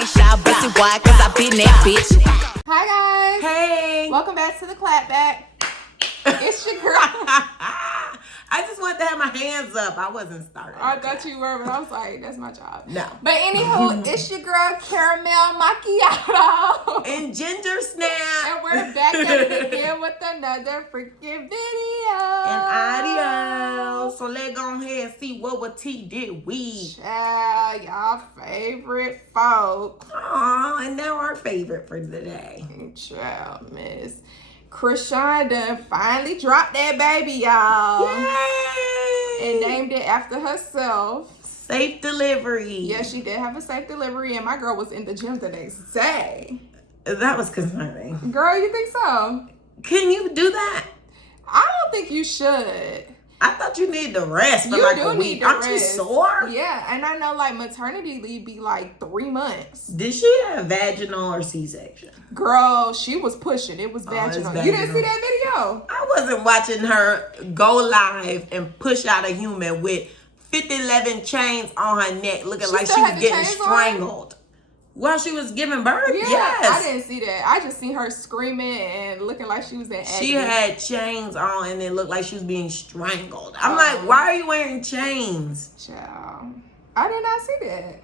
ain't shy, pussy wide, cause I been that bitch. Hi guys. Hey. Welcome back to the Clapback. It's your girl. I just wanted to have my hands up. I wasn't starting. I thought you were, but I was like, that's my job. No. But anywho, it's your girl Caramel Macchiato. And Ginger Snap. And we're back at it again with another freaking video. And audio. So let's go ahead and see what T did we. Child, y'all favorite folks. Aw, and now our favorite for the day. Child, Miss Chrisean done finally dropped that baby, y'all. Yay! And named it after herself. Safe delivery. Yeah, she did have a safe delivery, and my girl was in the gym the next day. That was concerning. Girl, you think so? Can you do that? I don't think you should. I thought you need to rest for You like do a need week. to Aren't you rest. sore? Yeah, and I know like maternity leave be like 3 months. Did she have vaginal or C-section? Girl, she was pushing. It was vaginal. You didn't see that video? I wasn't watching her go live and push out a human with 50-11 chains on her neck, looking like she was getting strangled. While she was giving birth? Yeah, Yes. I didn't see that. I just seen her screaming and looking like she was in agony. She had chains on and it looked like she was being strangled. I'm like, why are you wearing chains? Child, I did not see that.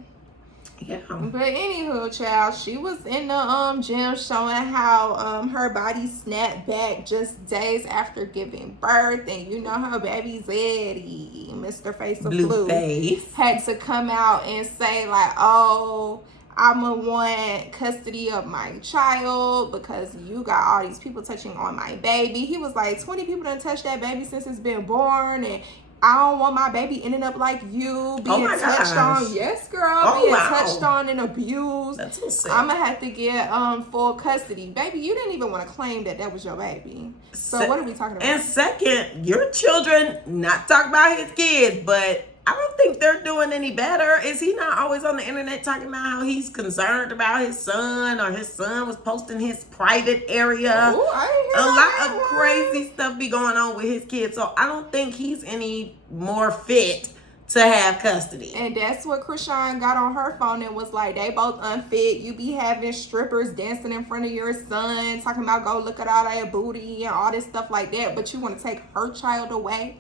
Yeah. But anywho, child, she was in the gym showing how her body snapped back just days after giving birth, and you know her baby Zeddy, Mr. Face of Blue, Blueface, had to come out and say like, "Oh, I'ma want custody of my child because you got all these people touching on my baby." He was like, 20 people done touched that baby since it's been born, and I don't want my baby ending up like you, being touched on. Yes, girl, being touched on and abused. That's so sick. I'm gonna have to get full custody. Baby, you didn't even want to claim that was your baby. So what are we talking about? And second, your children, not talk about his kids, but I don't think they're doing any better. Is he not always on the internet talking about how he's concerned about his son, or his son was posting his private area? Ooh, I ain't hear a lot that of crazy stuff be going on with his kids. So I don't think he's any more fit to have custody. And that's what Chrisean got on her phone and was like, they both unfit. You be having strippers dancing in front of your son, talking about go look at all that booty and all this stuff like that, but you want to take her child away.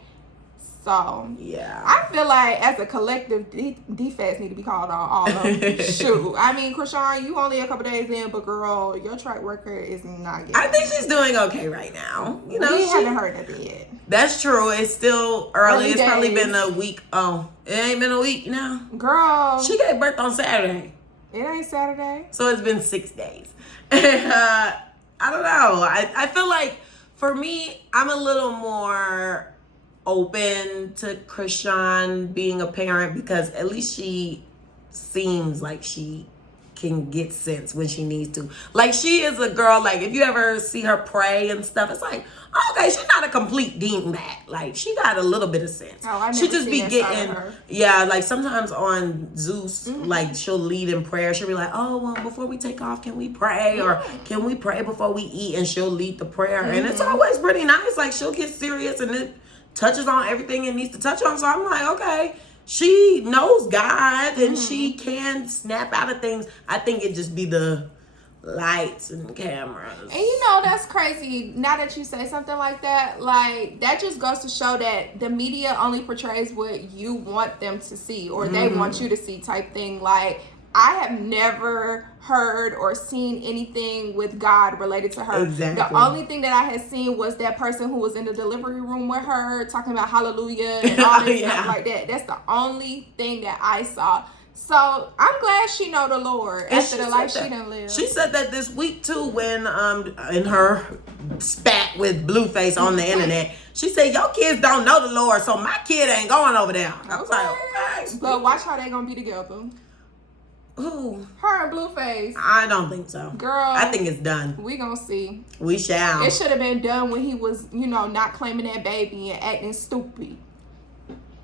So yeah, I feel like as a collective, defects need to be called on all of them. Shoot, I mean, Chrisean, you only a couple days in, but girl, your track record is not getting. I think she's doing okay right now. You know, we haven't heard nothing yet. That's true. It's still early. It's days. probably been a week. Oh, it ain't been a week now. Girl, She gave birth on Saturday. It ain't Saturday. So it's been 6 days. I don't know. I feel like for me, I'm a little more open to Chrisean being a parent because at least she seems like she can get sense when she needs to. Like, she is a girl, like, if you ever see her pray and stuff, it's like, okay, she's not a complete dingbat. Like, she got a little bit of sense. Oh, I've she never just seen be that side getting, of her. yeah, like sometimes on Zeus, like she'll lead in prayer. She'll be like, oh, well, before we take off, can we pray? Or can we pray before we eat? And she'll lead the prayer. And it's always pretty nice. Like, she'll get serious and it touches on everything it needs to touch on. So I'm like, okay, she knows God and she can snap out of things. I think it just be the lights and cameras. And you know, that's crazy. Now that you say something like that, like, that just goes to show that the media only portrays what you want them to see or they want you to see type thing. Like, I have never heard or seen anything with God related to her. Exactly. The only thing that I had seen was that person who was in the delivery room with her talking about hallelujah and all this stuff like that. That's the only thing that I saw. So I'm glad she know the Lord after the life she done lived. She said that this week too when in her spat with Blueface on the internet. She said, your kids don't know the Lord, so my kid ain't going over there. I was like, okay. But watch how they gonna be together. Who? Her and Blueface. I don't think so. Girl. I think it's done. We gonna see. We shall. It should have been done when he was, you know, not claiming that baby and acting stupid.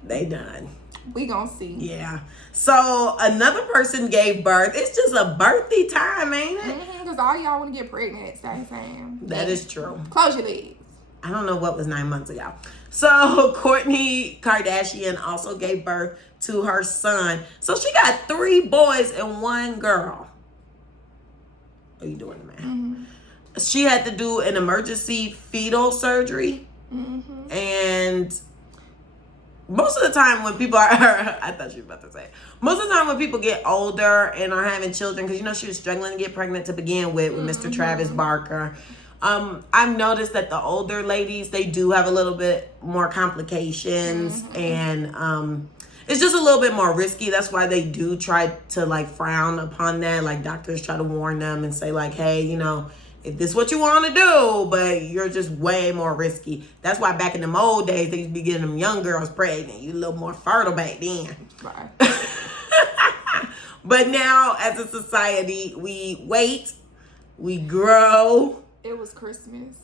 They done. We gonna see. Yeah. So another person gave birth. It's just a birthday time, ain't it? Because all y'all want to get pregnant at the same time. That is true. Close your legs. I don't know what was 9 months ago. So Kourtney Kardashian also gave birth to her son. So she got 3 boys and 1 girl. Oh, you doing the math. She had to do an emergency fetal surgery. And most of the time when people are, I thought you were about to say, most of the time when people get older and are having children, because, you know, she was struggling to get pregnant to begin with Mr. Travis Barker. I've noticed that the older ladies, they do have a little bit more complications and it's just a little bit more risky. That's why they do try to like frown upon that. Like doctors try to warn them and say like, hey, you know, if this is what you want to do, but you're just way more risky. That's why back in them old days, they used to be getting them young girls pregnant. You a little more fertile back then. Right. But now as a society, we wait, we grow. It was Christmas.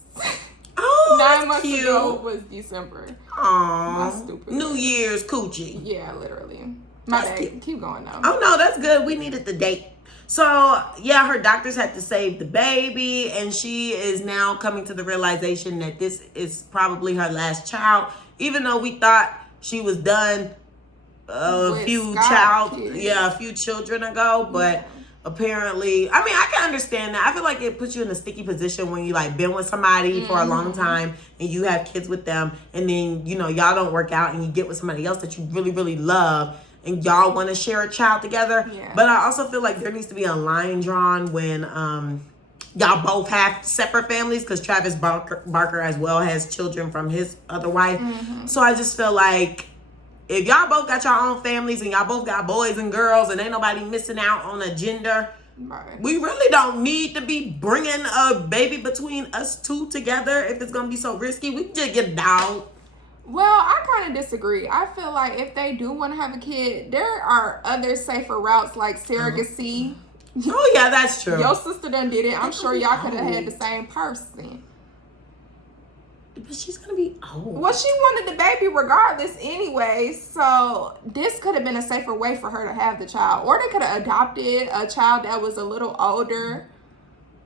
Oh, 9 months cute. ago was December. Aww. My stupid New ass. Year's coochie. Yeah, literally. My That's bad. cute. Keep going though. Oh no, that's good. We needed the date. So yeah, her doctors had to save the baby, and she is now coming to the realization that this is probably her last child. Even though we thought she was done a With few Scott kids. a few children ago, but apparently, I mean, I can understand that. I feel like it puts you in a sticky position when you like been with somebody for a long time and you have kids with them, and then you know y'all don't work out and you get with somebody else that you really really love, and y'all want to share a child together. Yeah. But I also feel like there needs to be a line drawn when y'all both have separate families, because Travis Barker as well has children from his other wife. So I just feel like if y'all both got your own families and y'all both got boys and girls and ain't nobody missing out on a gender, Right. we really don't need to be bringing a baby between us two together if it's going to be so risky. We can just get a dog. Well, I kind of disagree. I feel like if they do want to have a kid, there are other safer routes like surrogacy. Oh, yeah, that's true. Your sister done did it. I'm sure y'all could have had the same person. But she's going to be old. Well, she wanted the baby regardless anyway, so this could have been a safer way for her to have the child. Or they could have adopted a child that was a little older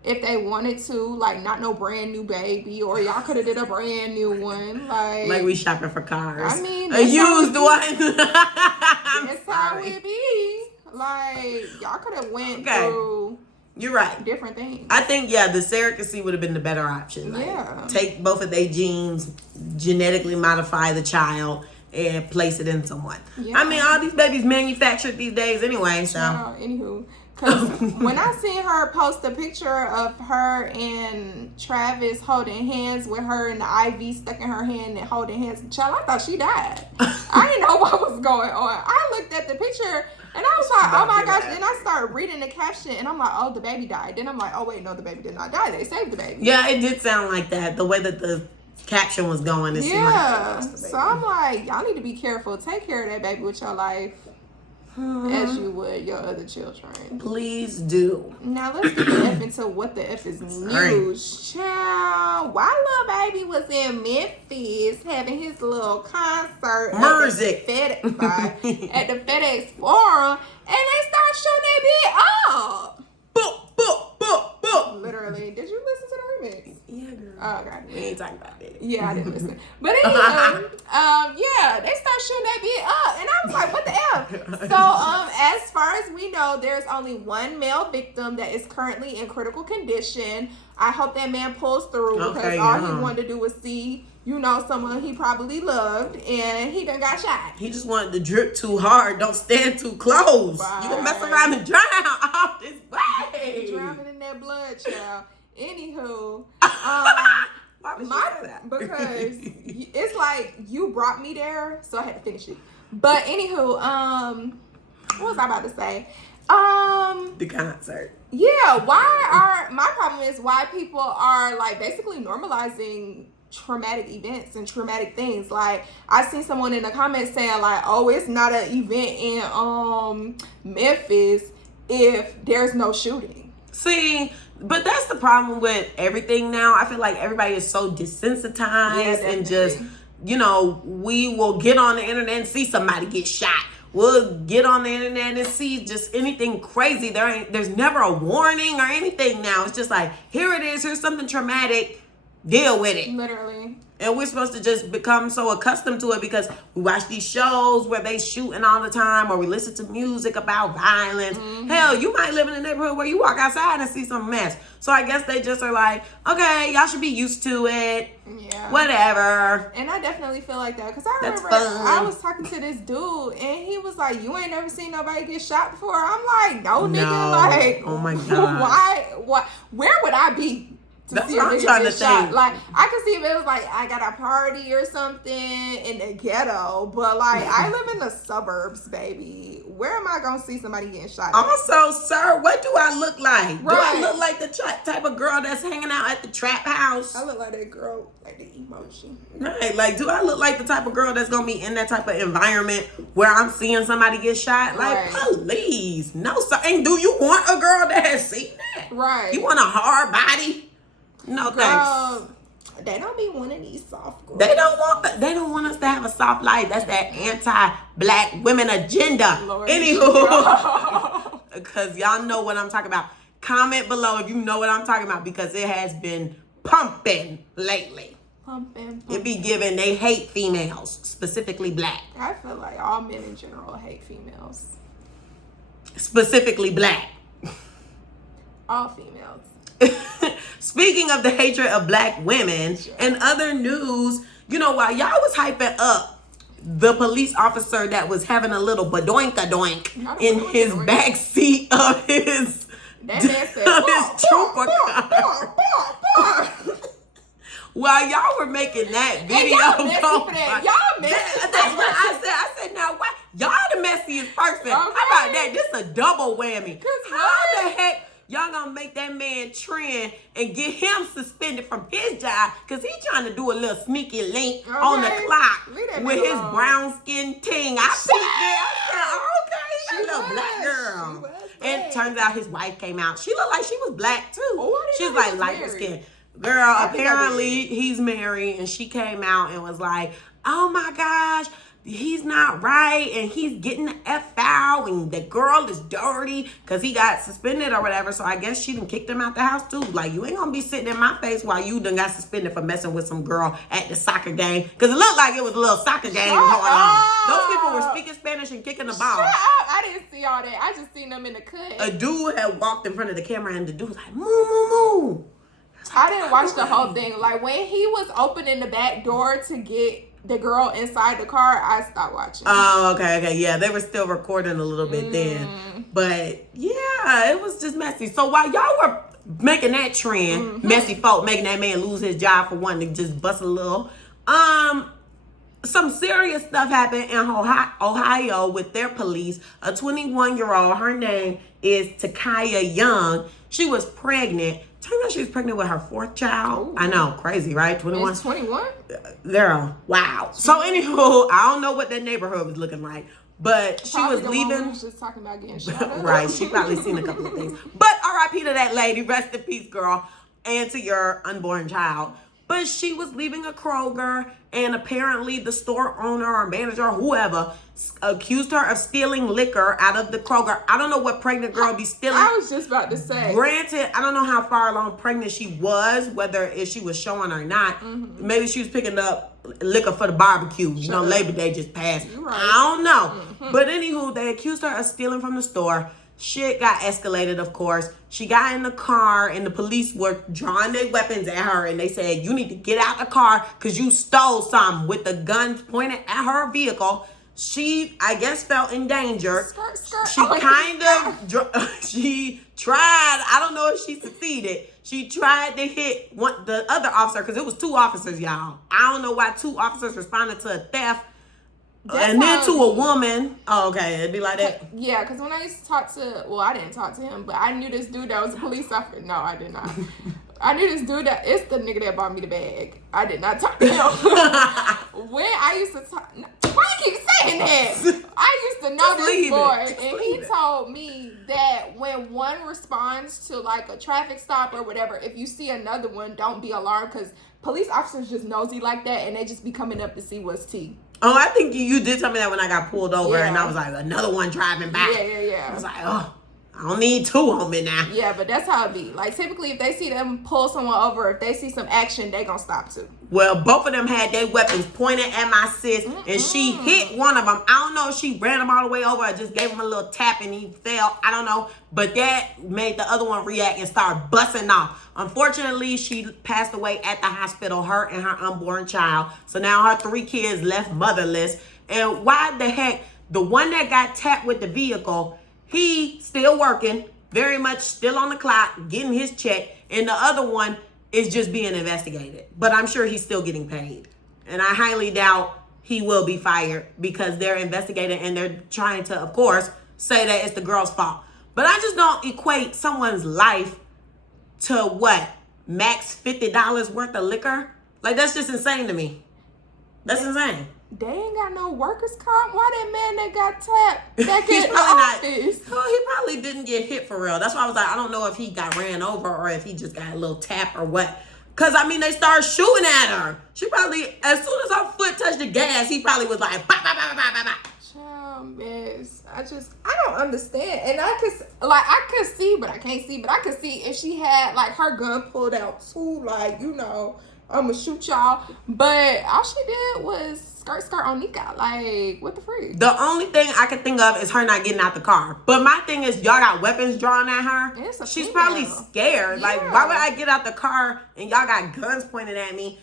if they wanted to, like not no brand new baby, or y'all could have did a brand new one. Like we shopping for cars. I mean, a used one. That's how it be. Like, y'all could have went Okay. through You're right. different things. I think, yeah, the surrogacy would have been the better option. Like, Yeah. take both of their genes, genetically modify the child, and place it in someone. Yeah. I mean, all these babies manufactured these days anyway, so. Anywho, because when I seen her post a picture of her and Travis holding hands with her and the IV stuck in her hand and holding hands, child, I thought she died. I didn't know what was going on. I looked at the picture and I was like, oh my gosh. Then I started reading the caption and I'm like, oh, the baby died. Then I'm like, oh wait, no, the baby did not die. They saved the baby. Yeah, it did sound like that. The way that the caption was going, it seemed like Yeah. that was the baby. So I'm like, y'all need to be careful. Take care of that baby with your life as you would your other children. Please do. Now let's get the F into what the F is news. Child, why Lil Baby was in Memphis having his little concert Music. at the FedEx Forum, and they start showing that bit up. Boop, boop, boop, boop. Literally, did you listen to the remix? Yeah, girl. Oh, okay. We ain't talking about that. Yeah, I didn't listen. But anyway, yeah, they start shooting that bit up. And I was like, what the F? So, as far as we know, there's only one male victim that is currently in critical condition. I hope that man pulls through because all he wanted to do was see, you know, someone he probably loved, and he done got shot. He just wanted to drip too hard. Don't stand too close. Right. You gonna mess around and drown off this way. Drowning in that blood, child. Anywho, Why would you say that? because it's like you brought me there, so I had to finish it. But anywho, what was I about to say? The concert. Yeah, my problem is why people are like basically normalizing traumatic events and traumatic things. Like I seen someone in the comments saying like, oh, it's not an event in Memphis if there's no shooting. See, but that's the problem with everything now. I feel like everybody is so desensitized and just, you know, we will get on the internet and see somebody get shot. We'll get on the internet and see just anything crazy. There's never a warning or anything now. It's just like, here it is. Here's something traumatic. Deal with it. Literally. And we're supposed to just become so accustomed to it because we watch these shows where they shooting all the time, or we listen to music about violence. Hell, you might live in a neighborhood where you walk outside and see some mess. So I guess they just are like, okay, y'all should be used to it. Yeah. Whatever. And I definitely feel like that because I That's remember fun. I was talking to this dude and he was like, "You ain't never seen nobody get shot before." I'm like, "No, nigga, like, oh my god, why? Where would I be?" That's see what I'm trying to think. Like, I could see if it was like I got a party or something in the ghetto, but like I live in the suburbs, baby. Where am I gonna see somebody getting shot? Also, sir, what do I look like? Right. Do I look like the type of girl that's hanging out at the trap house? I look like that girl, like the emoji. Right, like, do I look like the type of girl that's gonna be in that type of environment where I'm seeing somebody get shot? Like, Right. please, no, sir. And do you want a girl that has seen that? Right. You want a hard body? No, thanks. Girl, they don't be wanting these soft girls. They don't want us to have a soft life. That's that anti-black women agenda. Lord. Anywho, because y'all know what I'm talking about. Comment below if you know what I'm talking about, because it has been pumping lately. Pumping. It be given they hate females, specifically black. I feel like all men in general hate females. Specifically black. All females. Speaking of the hatred of black women and other news, you know, while y'all was hyping up the police officer that was having a little badoink-a-doink in his back seat of his, That man said, trooper car. While y'all were making that video, y'all messy for that. Y'all messy. That's what I said. I said, now what? Y'all the messiest person. How about that? This a double whammy. How the heck y'all gonna make that man trend and get him suspended from his job because he's trying to do a little sneaky link on the clock with his brown skin ting? I see that. I said, okay, that little black girl. And it turns out his wife came out. She looked like she was black too. She's like lighter skin. Girl, apparently he's married, and she came out and was like, oh my gosh, he's not right, and he's getting the F out, and the girl is dirty because he got suspended or whatever. So I guess she done kicked him out the house too. Like, you ain't gonna be sitting in my face while you done got suspended for messing with some girl at the soccer game, because it looked like it was a little soccer game going on. Those people were speaking Spanish and kicking the ball. Shut up. I didn't see all that. I just seen them in the cut. A dude had walked in front of the camera, and the dude was like, moo, moo, moo. I didn't watch the whole thing. Like, when he was opening the back door to get the girl inside the car, I stopped watching. Oh, okay. Yeah, they were still recording a little bit then. But, yeah, it was just messy. So while y'all were making that trend, messy folk making that man lose his job for wanting to just bust a little, some serious stuff happened in Ohio with their police. A 21-year-old, her name is Takaya Young. She was pregnant. Turns out she was pregnant with her fourth child. Ooh. I know, crazy, right? 21. It's 21? Girl, wow. So anywho, I don't know what that neighborhood was looking like, but she was leaving. Was just talking about getting shot up. Right, she probably seen a couple of things. But R.I.P. to that lady. Rest in peace, girl, and to your unborn child. But she was leaving a Kroger, and apparently the store owner or manager or whoever accused her of stealing liquor out of the Kroger. I don't know what pregnant girl be stealing. I was just about to say. Granted, I don't know how far along pregnant she was, whether if she was showing or not. Maybe she was picking up liquor for the barbecue. You know, Labor Day just passed. Right. I don't know. But anywho, they accused her of stealing from the store. Shit got escalated, of course. She got in the car, and the police were drawing their weapons at her, and they said, you need to get out the car because you stole something, with the guns pointed at her vehicle. She, I guess, felt endangered. Skirt. She tried, I don't know if she succeeded. She tried to hit the other officer, because it was two officers, y'all. I don't know why two officers responded to a theft. And then to a woman. Oh, okay. It'd be like that. Yeah, because when I used to talk to, well, I didn't talk to him, but I knew this dude that was a police officer. No, I did not. I knew this dude that, it's the nigga that bought me the bag. I did not talk to him. When I used to talk, why you keep saying that? I used to know this boy, and he told me that when one responds to like a traffic stop or whatever, if you see another one, don't be alarmed, because police officers just nosy like that, and they just be coming up to see what's tea. Oh, I think you did tell me that when I got pulled over, and I was like, another one driving back. Yeah. I was like, oh, I don't need two on me now. Yeah, but that's how it be. Like, typically, if they see them pull someone over, if they see some action, they gonna stop too. Well, both of them had their weapons pointed at my sis, and she hit one of them. I don't know if she ran him all the way over or just gave him a little tap and he fell. I don't know. But that made the other one react and start busting off. Unfortunately, she passed away at the hospital, her and her unborn child. So now her 3 kids left motherless. And why the heck, the one that got tapped with the vehicle, he still working, very much still on the clock, getting his check. And the other one is just being investigated. But I'm sure he's still getting paid. And I highly doubt he will be fired because they're investigating and they're trying to, of course, say that it's the girl's fault. But I just don't equate someone's life to what? Max $50 worth of liquor? Like, that's just insane to me. That's insane. They ain't got no workers' comp. Why that man that got tapped back in the office? Well, he probably didn't get hit for real. That's why I was like, I don't know if he got ran over or if he just got a little tap or what. Because, I mean, they started shooting at her. She probably, as soon as her foot touched the gas, he probably was like, bah, bah, bah, bah, bah, bah. Child, miss. I don't understand. And I could see, but I can't see. But I could see if she had, like, her gun pulled out, too. Like, you know, I'm going to shoot y'all. But all she did was skirt on Nika. Like, what the freak? The only thing I can think of is her not getting out the car. But my thing is, y'all got weapons drawn at her. She's probably scared. Yeah. Like, why would I get out the car and y'all got guns pointed at me?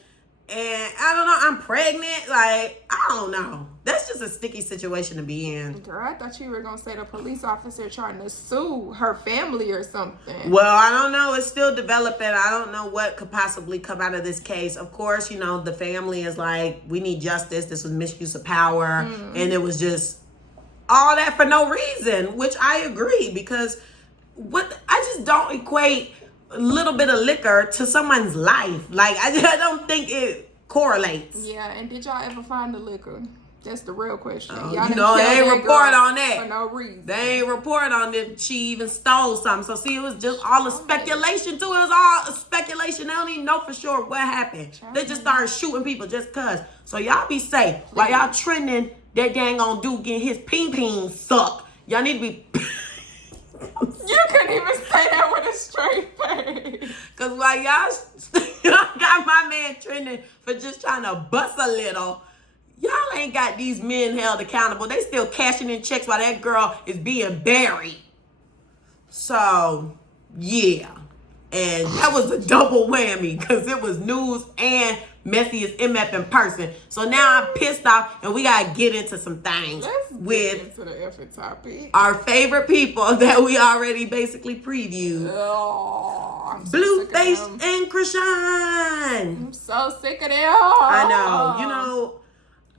And I don't know, I'm pregnant. Like, I don't know. That's just a sticky situation to be in. Girl, I thought you were going to say the police officer trying to sue her family or something. Well, I don't know. It's still developing. I don't know what could possibly come out of this case. Of course, you know, the family is like, we need justice. This was misuse of power. And it was just all that for no reason, which I agree. Because I just don't equate a little bit of liquor to someone's life. Like, I don't think it correlates. Yeah, and did y'all ever find the liquor? That's the real question. You know, they ain't report on that. For no reason. They ain't report on if she even stole something. So, see, it was just all a speculation, too. It was all a speculation. They don't even know for sure what happened. They just started shooting people just because. So, y'all be safe. While y'all trending, that dang on dude getting his ping sucked. Y'all need to be... You couldn't even say that with a straight face. Because while y'all got my man trending for just trying to bust a little, y'all ain't got these men held accountable. They still cashing in checks while that girl is being buried. So, yeah. And that was a double whammy because it was news and Messiest MF in person. So now I'm pissed off and we got to get into some things. Let's get into the effing topic. Our favorite people that we already basically previewed. Oh, Blueface and Chrisean. I'm so sick of them. I know. You know,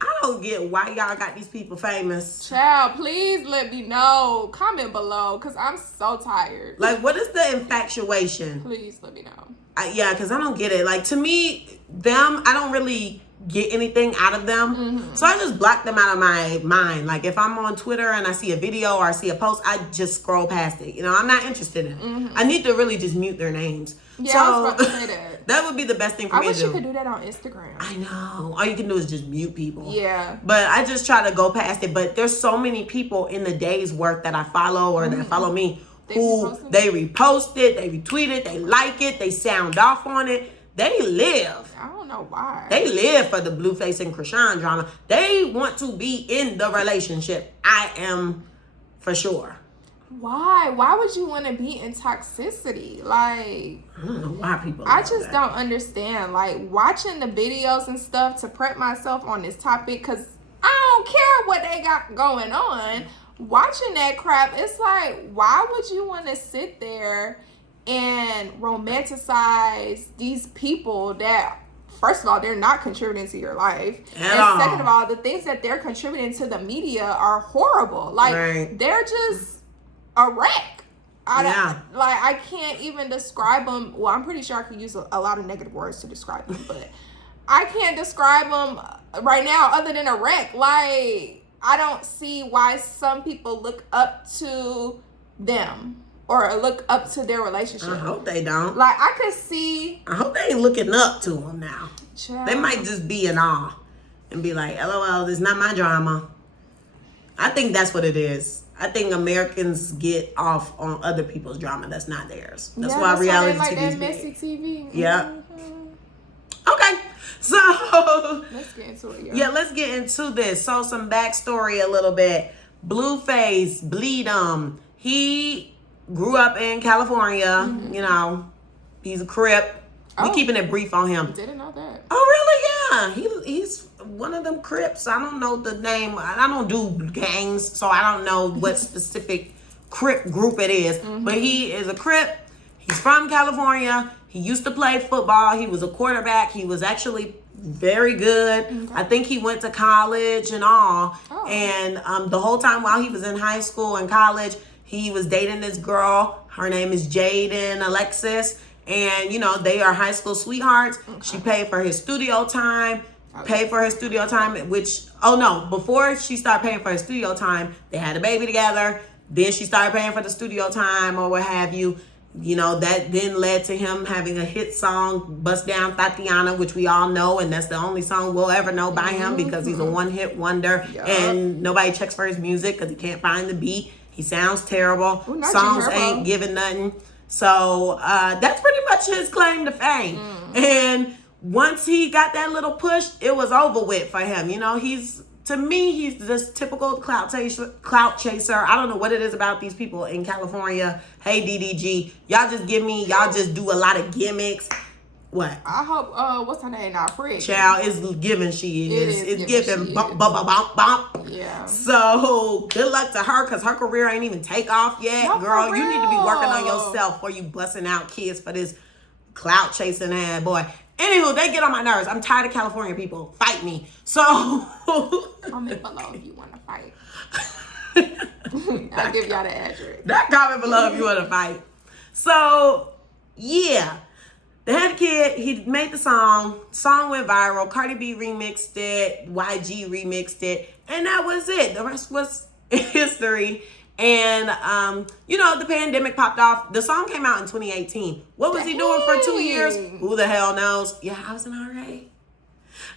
I don't get why y'all got these people famous. Child, please let me know. Comment below because I'm so tired. Like, what is the infatuation? Please let me know. Yeah, because I don't get it. Like, to me, them, I don't really get anything out of them. So I just block them out of my mind. Like, if I'm on Twitter and I see a video or I see a post, I just scroll past it. You know, I'm not interested in it. I need to really just mute their names. Yeah, so, I was about to say that. That would be the best thing for me to do. I wish you could do that on Instagram. I know. All you can do is just mute people. Yeah. But I just try to go past it. But there's so many people in the day's work that I follow or that follow me who they repost it, they retweet it, they like it, they sound off on it. They live. I don't know why. They live for the Blueface and Chrisean drama. They want to be in the relationship. I am for sure. Why? Why would you want to be in toxicity? Like, I don't know why people. I just don't understand. Like, watching the videos and stuff to prep myself on this topic, because I don't care what they got going on. Watching that crap, it's like, why would you want to sit there and romanticize these people that, first of all, they're not contributing to your life. And second of all, the things that they're contributing to the media are horrible. Like, they're just a wreck. I can't even describe them. Well, I'm pretty sure I could use a lot of negative words to describe them, but I can't describe them right now other than a wreck. Like, I don't see why some people look up to them or look up to their relationship. I hope they don't. Like, I could see. I hope they ain't looking up to them now. Child. They might just be in awe and be like, LOL, this is not my drama. I think that's what it is. I think Americans get off on other people's drama that's not theirs. That's why that's reality why they like TV is that messy TV. Yeah. Okay. So let's get into it. Yeah, let's get into this. So some backstory a little bit. Blueface, he grew up in California. You know, he's a Crip. We keeping it brief on him. Didn't know that. Oh, really? Yeah. He's one of them Crips. I don't know the name. I don't do gangs, so I don't know what specific Crip group it is. But he is a Crip. He's from California. He used to play football. He was a quarterback. He was actually very good. Okay. I think he went to college and all. Oh. And the whole time while he was in high school and college, he was dating this girl. Her name is Jaden Alexis. And, you know, they are high school sweethearts. Okay. She paid for his studio time. Before she started paying for his studio time, they had a baby together. Then she started paying for the studio time or what have you. You know, that then led to him having a hit song, Bust Down Tatiana, which we all know, and that's the only song we'll ever know by him because he's a one-hit wonder. Yep. And nobody checks for his music because he can't find the beat. He sounds terrible. Ooh, songs ain't giving nothing. So that's pretty much his claim to fame. And once he got that little push, it was over with for him. You know, he's this typical clout chaser. I don't know what it is about these people in California. Hey, DDG, y'all just do a lot of gimmicks. What? I hope, what's her name now? Prick. Child, it's giving she is. It's giving bump. Yeah. So, good luck to her, because her career ain't even take off yet. No, girl, you need to be working on yourself before you busting out kids for this clout chasing ass boy. Anywho, they get on my nerves. I'm tired of California people. Fight me. So comment below if you want to fight. I'll give y'all the address. Comment below if you want to fight. So yeah, they had a kid. He made the song. Song went viral. Cardi B remixed it. YG remixed it, and that was it. The rest was history. And, you know, the pandemic popped off. The song came out in 2018. What was he doing for 2 years? Who the hell knows? Yeah, I was in RA.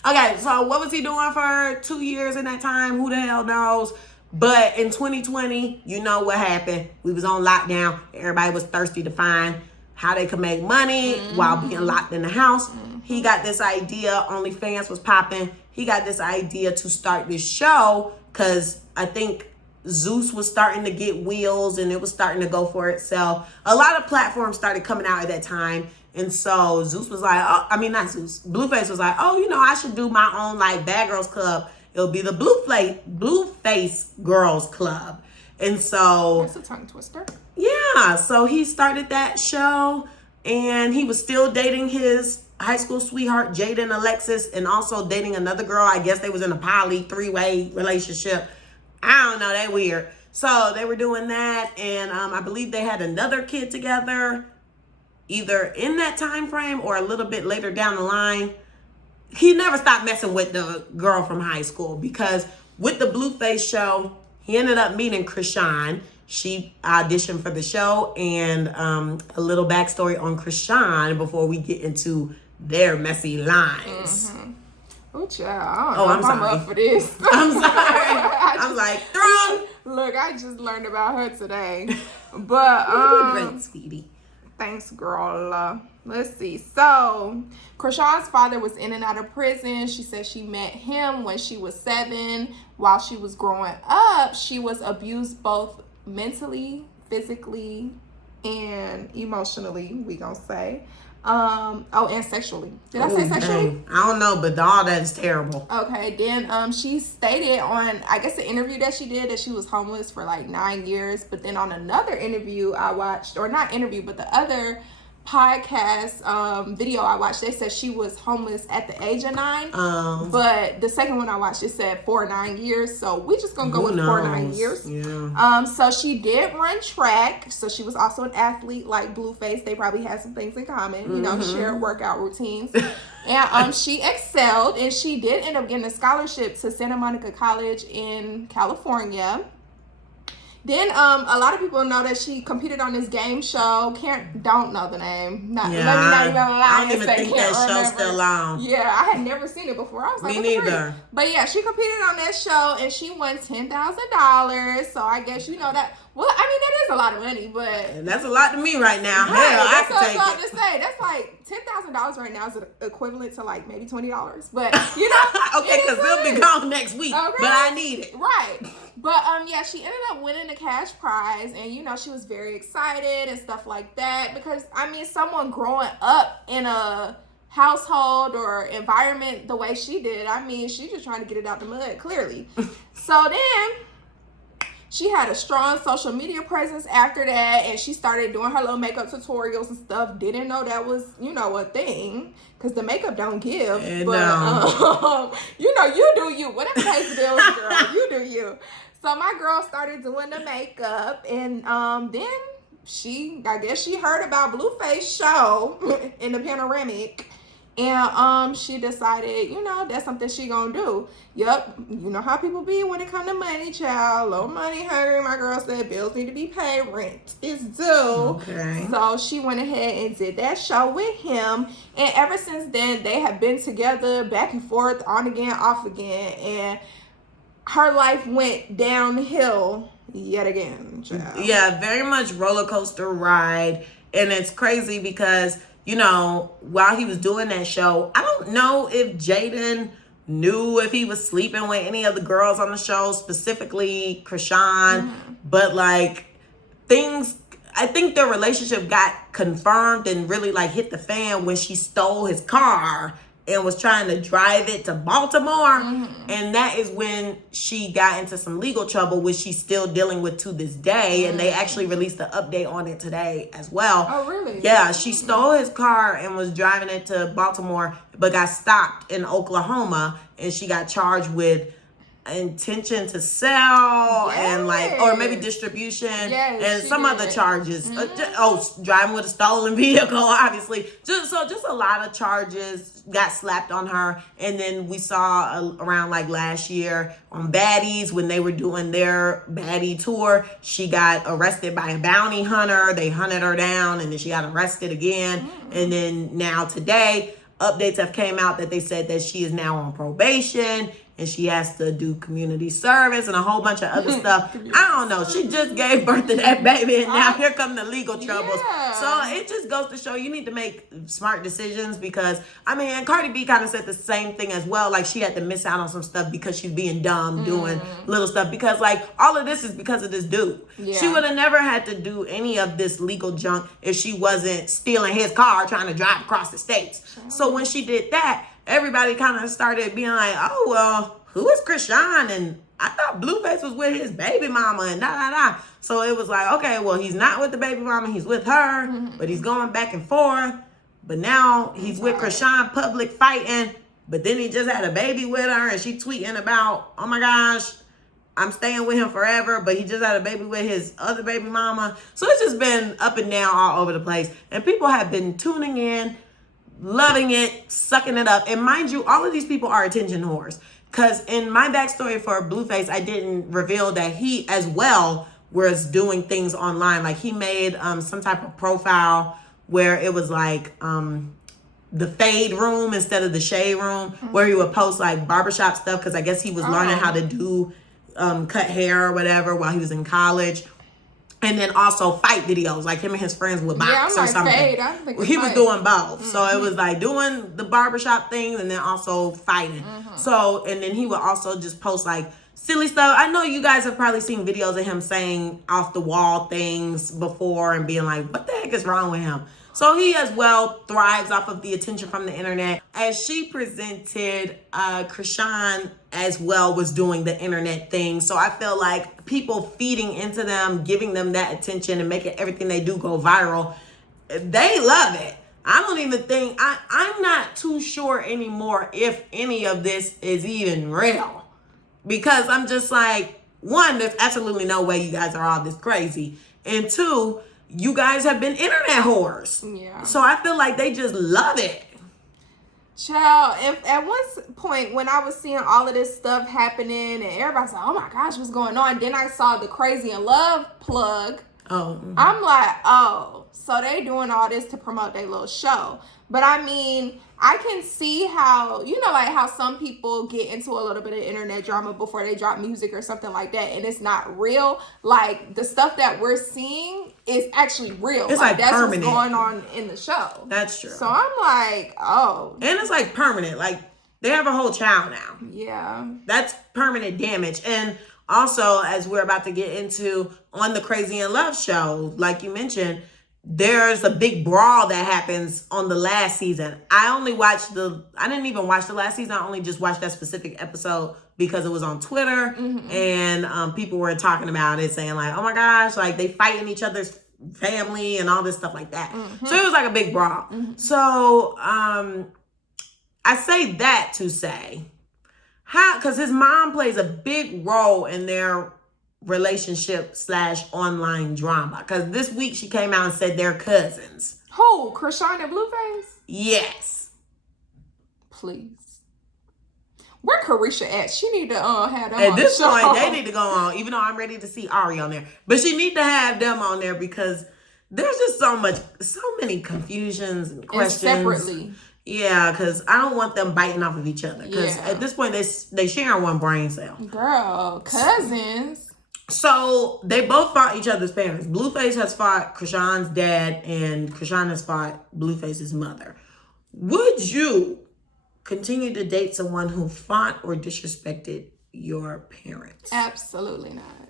Okay, so what was he doing for 2 years in that time? Who the hell knows? But in 2020, you know what happened. We was on lockdown. Everybody was thirsty to find how they could make money while being locked in the house. He got this idea. OnlyFans was popping. He got this idea to start this show because I think Zeus was starting to get wheels and it was starting to go for itself. A lot of platforms started coming out at that time. And so Zeus was like, Blueface was like, oh, you know, I should do my own like Bad Girls Club. It'll be the Blueface Girls Club. And so that's a tongue twister. Yeah. So he started that show and he was still dating his high school sweetheart, Jaden Alexis, and also dating another girl. I guess they was in a poly 3-way relationship. I don't know, they weird. So they were doing that, and I believe they had another kid together, either in that time frame or a little bit later down the line. He never stopped messing with the girl from high school because with the Blueface show, he ended up meeting Chrisean. She auditioned for the show, and a little backstory on Chrisean before we get into their messy lines. Oh, child. I'm sorry. Up for this. I'm sorry. Look, I just learned about her today. But, great, sweetie. Thanks, girl. Let's see. So, Chrisean's father was in and out of prison. She said she met him when she was 7. While she was growing up, she was abused both mentally, physically, and emotionally, we gonna say. And sexually. Did I say sexually? Dang. I don't know, but all that is terrible. Okay, then she stated on, I guess, the interview that she did that she was homeless for like 9 years. But then on another interview I watched, or not interview, but the other podcast video I watched, they said she was homeless at the age of 9. But the second one I watched, it said 4 9 years. So we just gonna go with 4 9 years. Yeah. So she did run track. So she was also an athlete like Blueface. They probably had some things in common, you know, shared workout routines. And she excelled, and she did end up getting a scholarship to Santa Monica College in California. Then a lot of people know that she competed on this game show. Don't know the name. Let me not even lie. I don't even think that show's still on. Yeah, I had never seen it before. I was like, me neither. But yeah, she competed on that show and she won $10,000. So I guess you know that. Well, I mean that is a lot of money, but and that's a lot to me right now. Right, Hell, I can take it. To say. That's like $10,000 right now is equivalent to like maybe $20. But you know, okay, because they'll be gone next week. Okay. But I need it. Right. But yeah, she ended up winning the cash prize, and you know she was very excited and stuff like that because I mean, someone growing up in a household or environment the way she did, I mean, she's just trying to get it out the mud, clearly. So then she had a strong social media presence after that, and she started doing her little makeup tutorials and stuff. Didn't know that was, you know, a thing, because the makeup don't give. But, you know, you do you. Whatever pays the bills, girl, you do you. So my girl started doing the makeup, and then I guess she heard about Blueface show in the panoramic. And she decided, you know, that's something she gonna do. Yep, you know how people be when it come to money, child. Low money hungry. My girl said bills need to be paid, rent is due. Okay. So she went ahead and did that show with him. And ever since then, they have been together back and forth, on again, off again. And her life went downhill yet again, child. Yeah, very much roller coaster ride. And it's crazy because, you know, while he was doing that show, I don't know if Jaden knew if he was sleeping with any of the girls on the show, specifically Chrisean, but like I think their relationship got confirmed and really like hit the fan when she stole his car and was trying to drive it to Baltimore. And that is when she got into some legal trouble, which she's still dealing with to this day. And they actually released an update on it today as well. Oh, really? Yeah, she stole his car and was driving it to Baltimore, but got stopped in Oklahoma. And she got charged with intention to sell and like, or maybe distribution and some other charges. Driving with a stolen vehicle, obviously. Just a lot of charges got slapped on her. And then we saw around like last year on Baddies, when they were doing their Baddie tour, she got arrested by a bounty hunter. They hunted her down and then she got arrested again. And then now today, updates have came out that they said that she is now on probation and she has to do community service and a whole bunch of other stuff. I don't know. She just gave birth to that baby and now here come the legal troubles. Yeah. So it just goes to show you need to make smart decisions because, I mean, and Cardi B kind of said the same thing as well. Like she had to miss out on some stuff because she's being dumb, doing little stuff. Because like all of this is because of this dude. Yeah. She would have never had to do any of this legal junk if she wasn't stealing his car trying to drive across the states. Sure. So when she did that, everybody kind of started being like, oh, well, who is Chrisean? And I thought Blueface was with his baby mama and da. So it was like, okay, well, he's not with the baby mama. He's with her, but he's going back and forth. But now he's with Chrisean, public fighting. But then he just had a baby with her and she tweeting about, oh my gosh, I'm staying with him forever. But he just had a baby with his other baby mama. So it's just been up and down all over the place. And people have been tuning in, loving it, sucking it up. And mind you, all of these people are attention whores. Because in my backstory for Blueface, I didn't reveal that he as well was doing things online. Like he made some type of profile where it was like the fade room instead of the shade room, where he would post like barbershop stuff. Because I guess he was learning how to do cut hair or whatever while he was in college. And then also fight videos, like him and his friends would box or something. He was doing both. So it was like doing the barbershop things and then also fighting. So, and then he would also just post like silly stuff. I know you guys have probably seen videos of him saying off the wall things before and being like, what the heck is wrong with him? So he as well thrives off of the attention from the internet. As she presented, Chrisean as well was doing the internet thing. So I feel like people feeding into them, giving them that attention and making everything they do go viral, they love it. I don't even think, I'm not too sure anymore if any of this is even real. Because I'm just like, one, there's absolutely no way you guys are all this crazy. And two, you guys have been internet whores. Yeah. So I feel like they just love it. Child, if at one point when I was seeing all of this stuff happening and everybody's like, oh my gosh, what's going on? Then I saw the Chrisean Love plug. Oh. I'm like, oh, so they doing all this to promote their little show. But I mean, I can see how, like how some people get into a little bit of internet drama before they drop music or something like that, and it's not real. Like, the stuff that we're seeing is actually real. It's like that's permanent. what's going on in the show. That's true. So I'm like, oh. And it's like permanent. Like, they have a whole child now. Yeah. That's permanent damage. And also, as we're about to get into on the Chrisean Love show, like you mentioned, there's a big brawl that happens on the last season. I didn't even watch the last season. I only just watched that specific episode because it was on Twitter. Mm-hmm. And people were talking about it, saying like, oh my gosh, like they fighting each other's family and all this stuff like that. Mm-hmm. So it was like a big brawl. Mm-hmm. So I say that to say, because his mom plays a big role in their relationship / online drama. Because this week she came out and said they're cousins. Who? Chrisean and Blueface? Yes. Please. Where Carisha at? She need to have them at on this the show. point, they need to go on, even though I'm ready to see Ari on there. But she need to have them on there because there's just so many confusions and questions. And separately. Yeah, because I don't want them biting off of each other. Because at this point, they sharing one brain cell. Girl, cousins. So they both fought each other's parents. Blueface has fought Chrisean's dad, and Chrisean has fought Blueface's mother. Would you continue to date someone who fought or disrespected your parents? Absolutely not.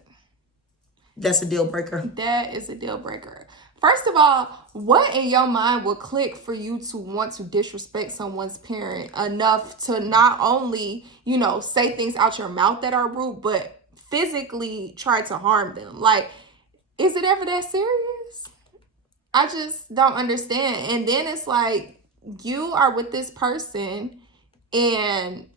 That's a deal breaker. That is a deal breaker. First of all, what in your mind would click for you to want to disrespect someone's parent enough to not only, say things out your mouth that are rude, but physically try to harm them? Like, is it ever that serious? I just don't understand. And then it's like, you are with this person and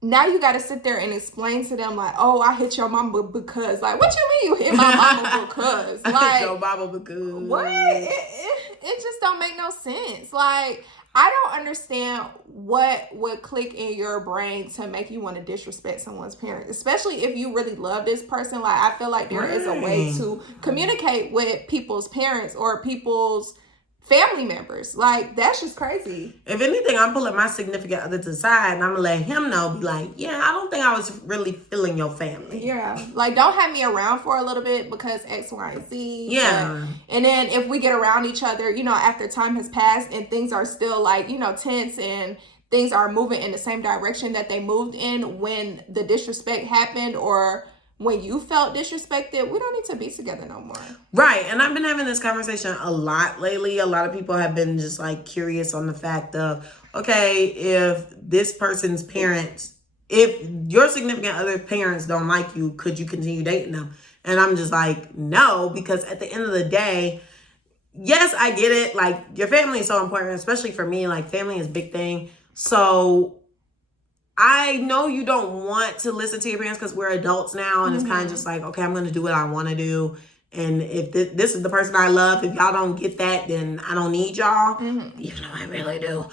now you got to sit there and explain to them like, oh, I hit your mama because, like, what you mean you hit my mama because? Like, I hit your mama because. What? It just don't make no sense. Like, I don't understand what would click in your brain to make you want to disrespect someone's parents, especially if you really love this person. Like, I feel like there is a way to communicate with people's parents or people's family members. Like, that's just crazy. If anything, I'm pulling my significant other to the side and I'm gonna let him know, be like, yeah, I don't think I was really feeling your family. Yeah. Like, don't have me around for a little bit because X, Y, and Z. Yeah. And then if we get around each other, after time has passed and things are still like, tense and things are moving in the same direction that they moved in when the disrespect happened or when you felt disrespected, we don't need to be together no more. Right. And I've been having this conversation a lot lately. A lot of people have been just like curious on the fact of, okay, if this person's parents, if your significant other parents don't like you, could you continue dating them? And I'm just like, no, because at the end of the day, yes, I get it. Like, your family is so important, especially for me. Like, family is a big thing. So I know you don't want to listen to your parents because we're adults now, and it's kind of just like, okay, I'm going to do what I want to do. And if this is the person I love, if y'all don't get that, then I don't need y'all, even though I really do.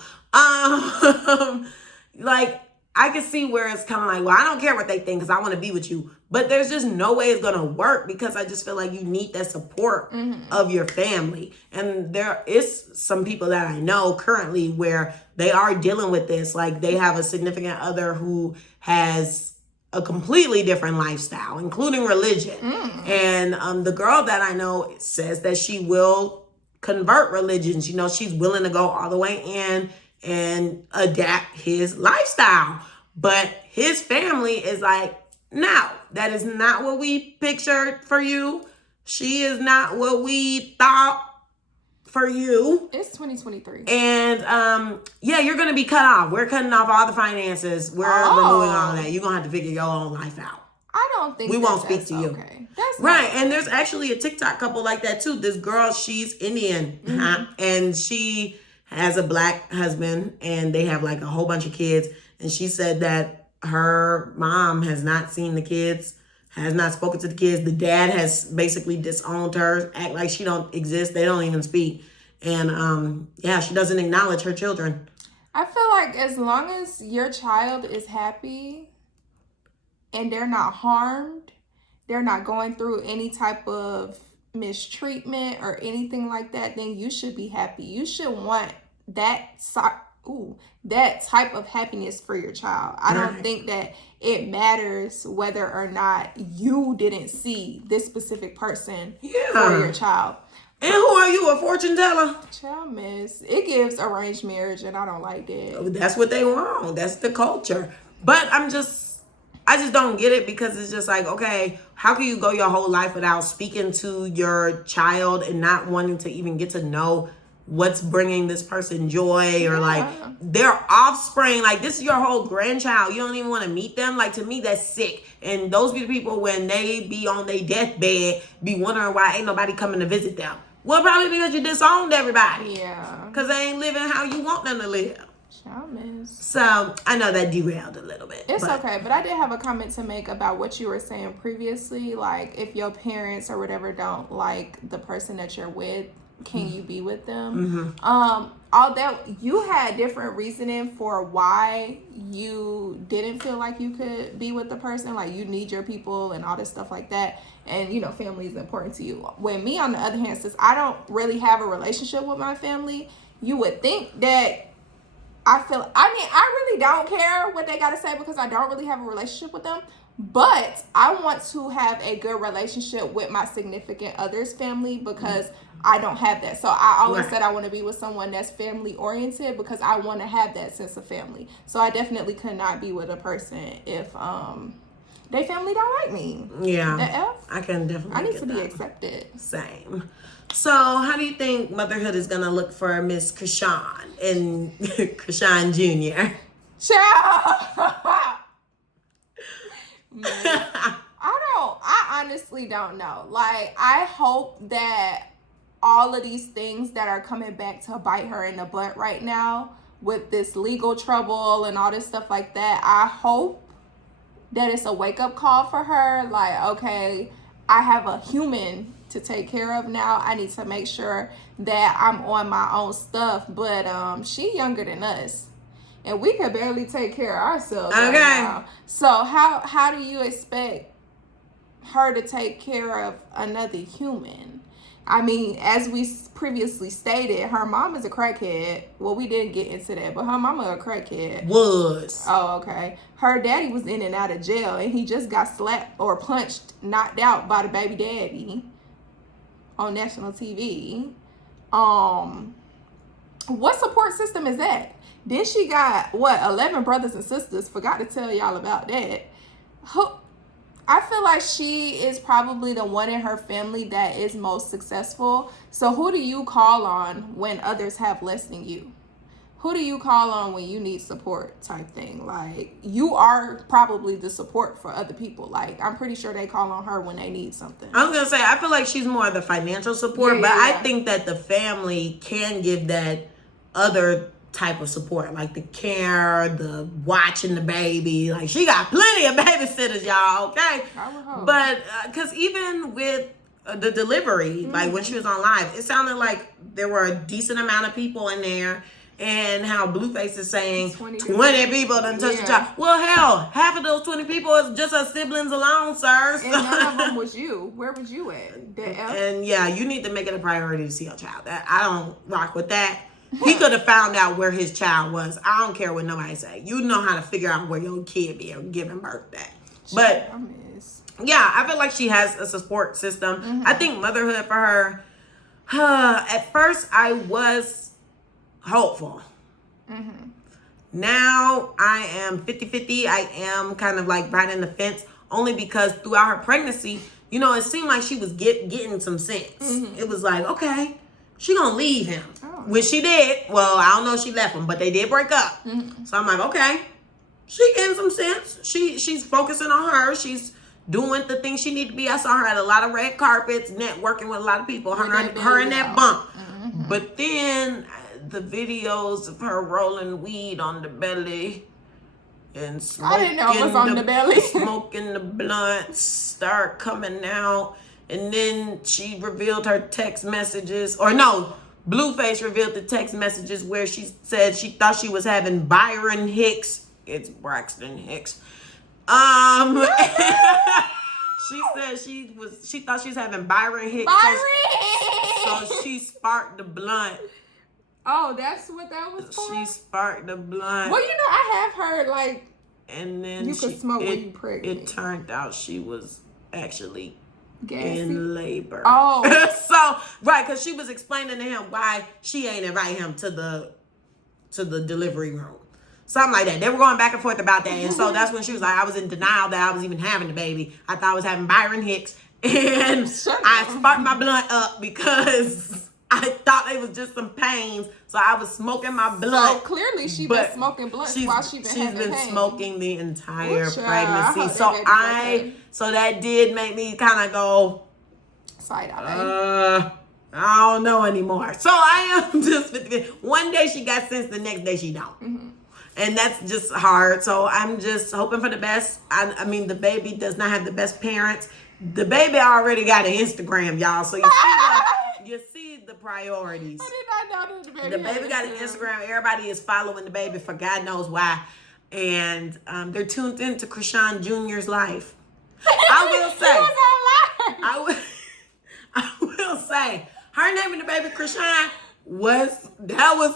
Like, I can see where it's kind of like, well, I don't care what they think because I want to be with you. But there's just no way it's going to work because I just feel like you need that support of your family. And there is some people that I know currently where they are dealing with this. Like, they have a significant other who has a completely different lifestyle, including religion. And the girl that I know says that she will convert religions. She's willing to go all the way in and adapt his lifestyle. But his family is like, no, that is not what we pictured for you. She is not what we thought for you. It's 2023. And yeah, you're going to be cut off. We're cutting off all the finances. We're removing all of that. You're going to have to figure your own life out. I don't think we won't speak to you. Okay. That's right. And there's actually a TikTok couple like that too. This girl, she's Indian and she has a black husband and they have like a whole bunch of kids. And she said that her mom has not seen the kids, has not spoken to the kids. The dad has basically disowned her, act like she don't exist. They don't even speak. And yeah, she doesn't acknowledge her children. I feel like as long as your child is happy and they're not harmed, they're not going through any type of mistreatment or anything like that, then you should be happy. You should want that type of happiness for your child. I don't think that it matters whether or not you didn't see this specific person for your child. And who are you, a fortune teller? Child, miss, it gives arranged marriage, and I don't like that. That's what they want. That's the culture. But I just don't get it, because it's just like, okay, how can you go your whole life without speaking to your child and not wanting to even get to know what's bringing this person joy, or like their offspring? Like, this is your whole grandchild. You don't even want to meet them. Like, to me, that's sick. And those be the people, when they be on their deathbed, be wondering why ain't nobody coming to visit them. Well, probably because you disowned everybody. Yeah. Because they ain't living how you want them to live. So I know that derailed a little bit. It's okay, but I did have a comment to make about what you were saying previously. Like, if your parents or whatever don't like the person that you're with, can you be with them? Although you had different reasoning for why you didn't feel like you could be with the person, like you need your people and all this stuff like that, and you know, family is important to you. When me, on the other hand, since I don't really have a relationship with my family, you would think that I really don't care what they got to say, because I don't really have a relationship with them. But I want to have a good relationship with my significant other's family, because I don't have that. So I always said I want to be with someone that's family oriented, because I want to have that sense of family. So I definitely could not be with a person if they family don't like me. Yeah. The F? I can definitely I need to be accepted. Same. So how do you think motherhood is going to look for Miss Chrisean and Chrisean Jr.? Child. I honestly don't know. Like, I hope that all of these things that are coming back to bite her in the butt right now with this legal trouble and all this stuff like that, I hope that it's a wake-up call for her. Like, okay, I have a human to take care of now. I need to make sure that I'm on my own stuff. But she younger than us, and we could barely take care of ourselves right now. So how do you expect her to take care of another human? I mean, as we previously stated, her mom is a crackhead. Well, we didn't get into that, but her mama a crackhead. Was. Oh, okay. Her daddy was in and out of jail, and he just got slapped or punched, knocked out by the baby daddy on national TV. What support system is that? Then she got, 11 brothers and sisters. Forgot to tell y'all about that. I feel like she is probably the one in her family that is most successful. So who do you call on when others have less than you? Who do you call on when you need support type thing? Like, you are probably the support for other people. Like, I'm pretty sure they call on her when they need something. I was going to say, I feel like she's more of the financial support, but I think that the family can give that other type of support, like the care, the watching the baby. Like, she got plenty of babysitters, y'all, okay? I would hope. But because even with the delivery, like when she was on live, it sounded like there were a decent amount of people in there. And how Blueface is saying 20 people done touched the child. Well, hell, half of those 20 people is just her siblings alone, sir. And none of them was you. Where was you at? And yeah, you need to make it a priority to see your child. I don't rock with that. He could have found out where his child was. I don't care what nobody say. You know how to figure out where your kid be giving birth at. But yeah, I feel like she has a support system. I think motherhood for her, at first I was hopeful. Now I am 50-50. I am kind of like right in the fence, only because throughout her pregnancy, you know, it seemed like she was getting some sense. It was like, okay, she gonna leave him. When she did, well, I don't know if she left him, but they did break up. So I'm like, okay, she getting some sense. She's focusing on her. She's doing the things she need to be. I saw her at a lot of red carpets, networking with a lot of people. Her and that bump. But then the videos of her rolling weed on the belly and smoking, I didn't know it was on the belly. Smoking the blunts start coming out, and then she revealed her text messages, or no, Blueface revealed the text messages where she said she thought she was having Byron Hicks. It's Braxton Hicks. She said she thought she was having Byron Hicks. So she sparked the blunt. Oh, that's what that was for? She sparked the blunt. Well, I have heard, like, and then you could smoke when you pregnant. It turned out she was actually gassy. In labor. Oh. So, right, because she was explaining to him why she ain't invite him to the delivery room. Something like that. They were going back and forth about that. And so that's when she was like, I was in denial that I was even having the baby. I thought I was having Byron Hicks. And I sparked my blunt up because I thought it was just some pains. So I was smoking my blunt. So clearly she been smoking blunts while she's been smoking the entire pregnancy. So that did make me kind of go side eye. I don't know anymore. So I am just 50. One day she got sense, the next day she don't. Mm-hmm. And that's just hard. So I'm just hoping for the best. I mean, the baby does not have the best parents. The baby already got an Instagram, y'all. So you see the priorities. I did not know that the baby got an Instagram. Everybody is following the baby for God knows why. And they're tuned into Chrisean Jr.'s life. I will say, her naming the baby Chrisean was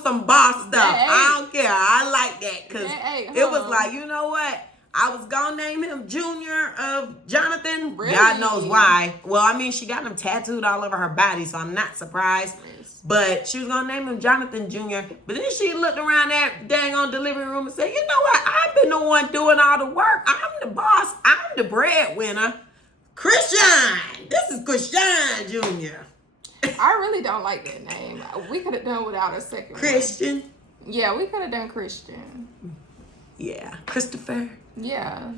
some boss stuff. I don't care. I like that because it was like, you know what? I was gonna name him Junior of Jonathan. Really? God knows why. Well, I mean, she got him tattooed all over her body, so I'm not surprised. Yes. But she was gonna name him Jonathan Jr. But then she looked around that dang on delivery room and said, you know what? I've been the one doing all the work. I'm the boss. I'm the breadwinner. Chrisean. This is Chrisean Jr. I really don't like that name. We could have done without a second Christian. one. Yeah, we could have done Christian. Yeah. Christopher. Yeah.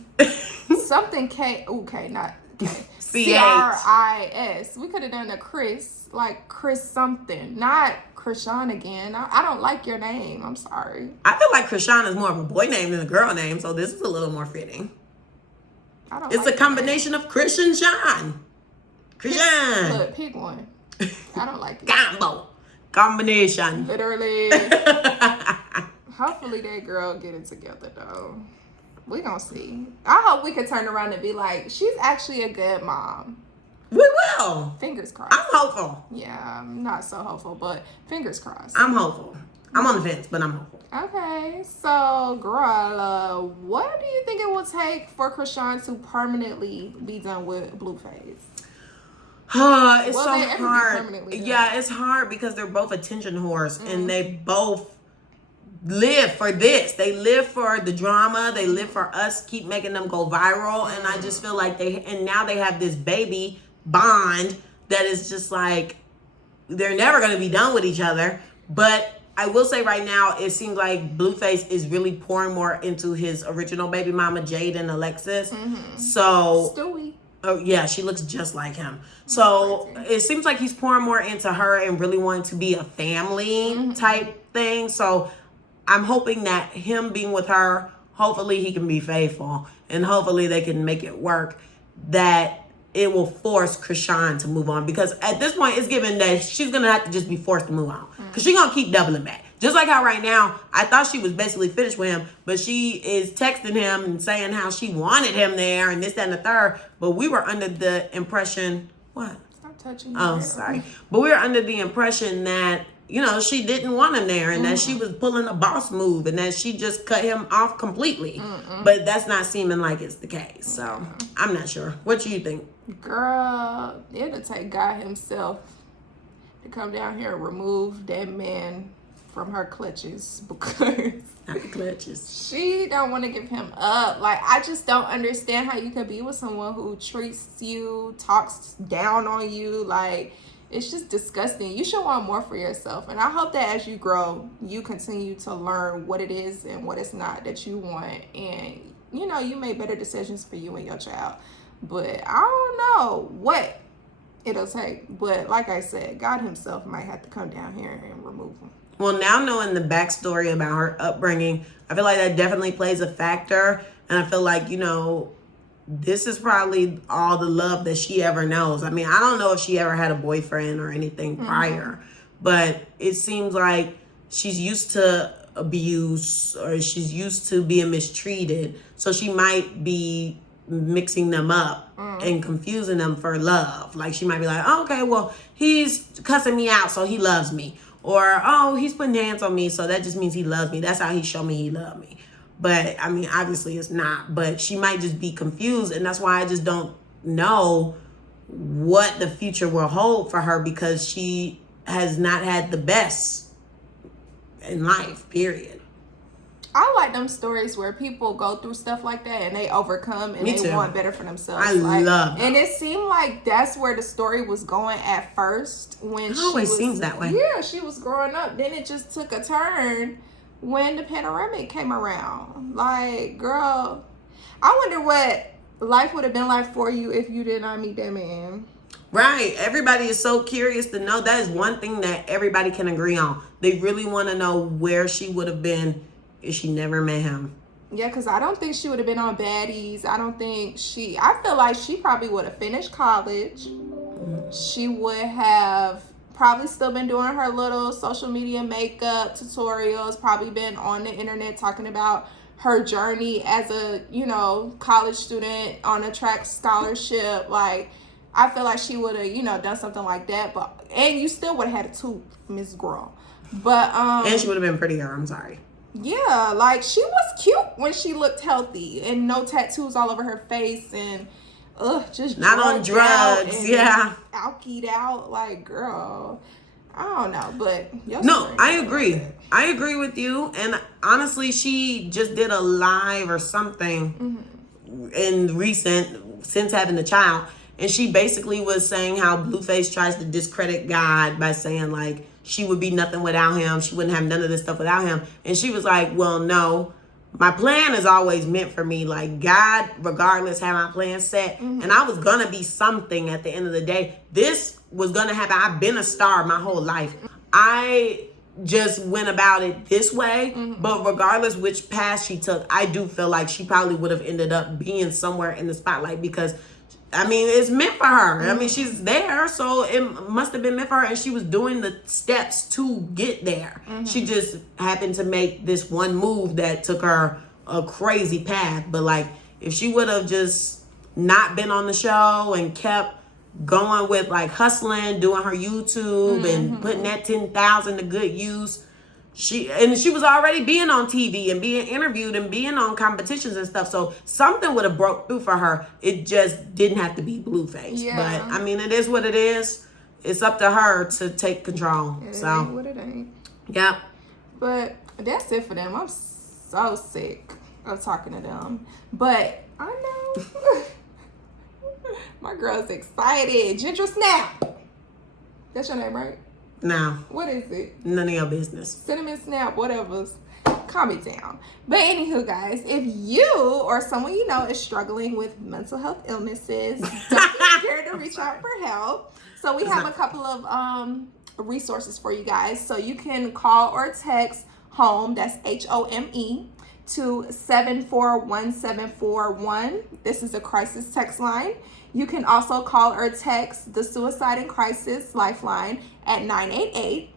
Something K. Okay, not K. C-H. Chris. We could have done a Chris, like Chris something, not Chrisean again. I don't like your name. I'm sorry. I feel like Chrisean is more of a boy name than a girl name, so this is a little more fitting. It's a combination of Chris and Sean. Chrisean. Look, pick one. I don't like it. Combo. Combination. Literally. Hopefully that girl get it together though. We gonna see. I hope we could turn around and be like, she's actually a good mom. We will. Fingers crossed. I'm hopeful. Yeah, I'm not so hopeful, but fingers crossed. I'm hopeful. I'm on the fence, but I'm hopeful. Okay, so girl, what do you think it will take for Chrisean to permanently be done with Blueface? It's so hard. Yeah, it's hard because they're both attention whores and they both live for this. They live for the drama. They live for us keep making them go viral. And I just feel like now they have this baby bond that is just like, they're never going to be done with each other. But I will say right now, it seems like Blueface is really pouring more into his original baby mama, Jade and Alexis. Mm-hmm. So Stewie. Oh yeah, she looks just like him. So it seems like he's pouring more into her and really wanting to be a family type thing. So I'm hoping that him being with her, hopefully he can be faithful and hopefully they can make it work, that it will force Chrisean to move on. Because at this point, it's given that she's going to have to just be forced to move on. Because she's going to keep doubling back. Just like how right now, I thought she was basically finished with him, but she is texting him and saying how she wanted him there and this, that, and the third. But we were under the impression, what? Stop touching me. Oh, sorry. But we were under the impression that, you know, she didn't want him there and that she was pulling a boss move and that she just cut him off completely. But that's not seeming like it's the case. So I'm not sure. What do you think? Girl, it'll take God himself to come down here and remove that man from her clutches because not the clutches. She don't want to give him up. Like, I just don't understand how you could be with someone who treats you, talks down on you. Like, it's just disgusting. You should want more for yourself. And I hope that as you grow, you continue to learn what it is and what it's not that you want. And, you know, you make better decisions for you and your child. But I don't know what it'll take. But like I said, God himself might have to come down here and remove him. Well, now knowing the backstory about her upbringing, I feel like that definitely plays a factor. And I feel like, you know, this is probably all the love that she ever knows. I mean, I don't know if she ever had a boyfriend or anything prior, but it seems like she's used to abuse or she's used to being mistreated. So she might be mixing them up and confusing them for love. Like she might be like, oh, okay, well, he's cussing me out, so he loves me. Or, oh, he's putting hands on me, so that just means he loves me. That's how he showed me he loved me. But, I mean, obviously it's not. But she might just be confused, and that's why I just don't know what the future will hold for her, because she has not had the best in life, period. I like them stories where people go through stuff like that and they overcome and they want better for themselves. I love that. And it seemed like that's where the story was going at first when it always seems that way. Yeah, she was growing up. Then it just took a turn when the pandemic came around. Like, girl, I wonder what life would have been like for you if you did not meet that man. Right. Everybody is so curious to know. That is one thing that everybody can agree on. They really want to know where she would have been if she never met him. Yeah, because I don't think she would have been on baddies. I feel like she probably would have finished college. She would have probably still been doing her little social media makeup tutorials, probably been on the internet talking about her journey as a, college student on a track scholarship. Like, I feel like she would have, done something like that. And you still would have had a tooth, Miss Girl. But, and she would have been prettier, I'm sorry. Yeah, like she was cute when she looked healthy and no tattoos all over her face and just not on drugs, yeah. Alkied out, like, girl, I don't know, but no, I agree. I agree with you, and honestly, she just did a live or something since having the child, and she basically was saying how Blueface tries to discredit God by saying like she would be nothing without him. She wouldn't have none of this stuff without him. And she was like, well, no, my plan is always meant for me. Like, God, regardless, had my plan set. And I was going to be something at the end of the day. This was going to happen. I've been a star my whole life. I just went about it this way. But regardless which path she took, I do feel like she probably would have ended up being somewhere in the spotlight because I mean, it's meant for her. I mean, she's there, so it must have been meant for her, and she was doing the steps to get there. She just happened to make this one move that took her a crazy path. But, like, if she would have just not been on the show and kept going with, like, hustling, doing her YouTube and putting that 10,000 to good use, she was already being on TV and being interviewed and being on competitions and stuff. So something would have broke through for her. It just didn't have to be Blueface. Yeah. But I mean, it is what it is. It's up to her to take control. It ain't what it ain't. Yep. But that's it for them. I'm so sick of talking to them. But I know my girl's excited. Ginger Snap. That's your name, right? No. What is it? None of your business. Cinnamon Snap, whatever. Calm it down. But anywho, guys, if you or someone you know is struggling with mental health illnesses, don't be scared to reach out for help. So we have a couple of resources for you guys. So you can call or text HOME, that's HOME, to 741-741. This is a crisis text line. You can also call or text the Suicide and Crisis Lifeline at 988.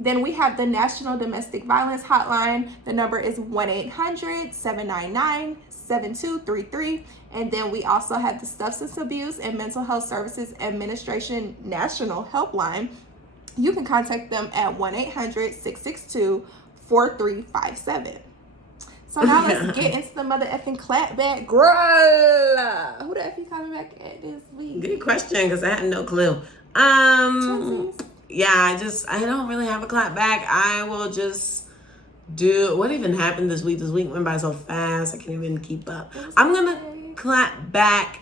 Then we have the National Domestic Violence Hotline. The number is 1-800-799-7233. And then we also have the Substance Abuse and Mental Health Services Administration National Helpline. You can contact them at 1-800-662-4357. So now let's get into the mother effing clapback. Girl, who the F you coming back at this week? Good question, because I had no clue. Yeah, I don't really have a clapback. I will just do, what even happened this week? This week went by so fast, I can't even keep up. I'm going to clap back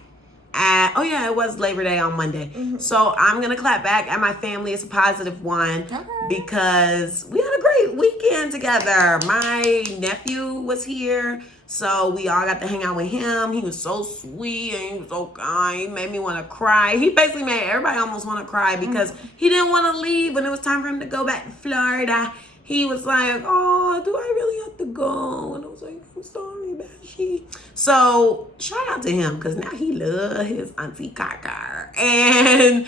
at, it was Labor Day on Monday. So I'm going to clap back at my family. It's a positive one because we had a great weekend together. My nephew was here, so we all got to hang out with him. He was so sweet and he was so kind. He made me want to cry. He basically made everybody almost want to cry because he didn't want to leave when it was time for him to go back to Florida. He was like, oh, do I really have to go? And I was like, I'm sorry, Bashi. So shout out to him because now he loves his auntie Kaka. And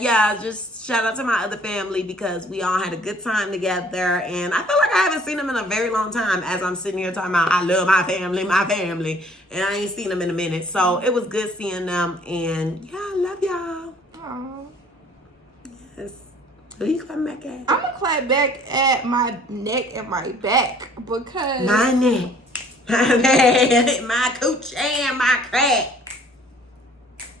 Yeah, just shout out to my other family because we all had a good time together. And I feel like I haven't seen them in a very long time as I'm sitting here talking about I love my family. And I ain't seen them in a minute. So it was good seeing them. And yeah, I love y'all. Oh. Yes. Who you clapping back at? I'm gonna clap back at my neck and my back because my neck, my cooch and my crack.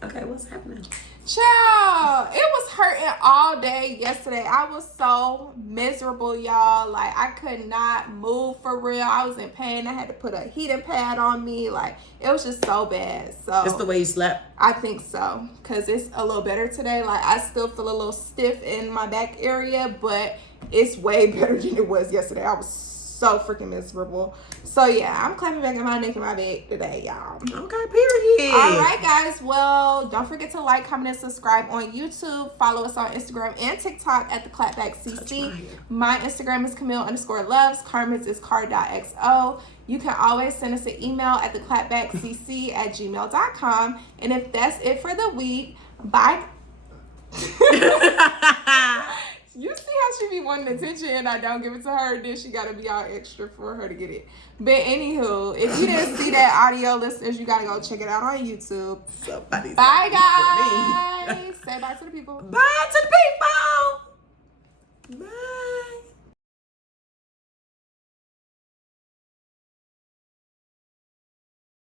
Okay, what's happening? Child, it was hurting all day yesterday. I was so miserable, y'all. Like, I could not move for real. I was in pain. I had to put a heating pad on me. Like, it was just so bad. So it's the way you slept? I think so, because it's a little better today. Like, I still feel a little stiff in my back area, but it's way better than it was yesterday. I was so freaking miserable. So yeah, I'm clapping back at my neck and my back today, y'all. Okay, period. All right, guys. Well, don't forget to like, comment, and subscribe on YouTube. Follow us on Instagram and TikTok at theclapbackcc. My Instagram is Camille_loves. Carmen's is car.xo. You can always send us an email at theclapbackcc@gmail.com. And if that's it for the week, bye. You see how she be wanting attention and I don't give it to her, then she gotta be all extra for her to get it. But anywho, if you didn't see that audio, listeners, you gotta go check it out on YouTube. Bye, guys. Say bye to the people. Bye to the people. Bye.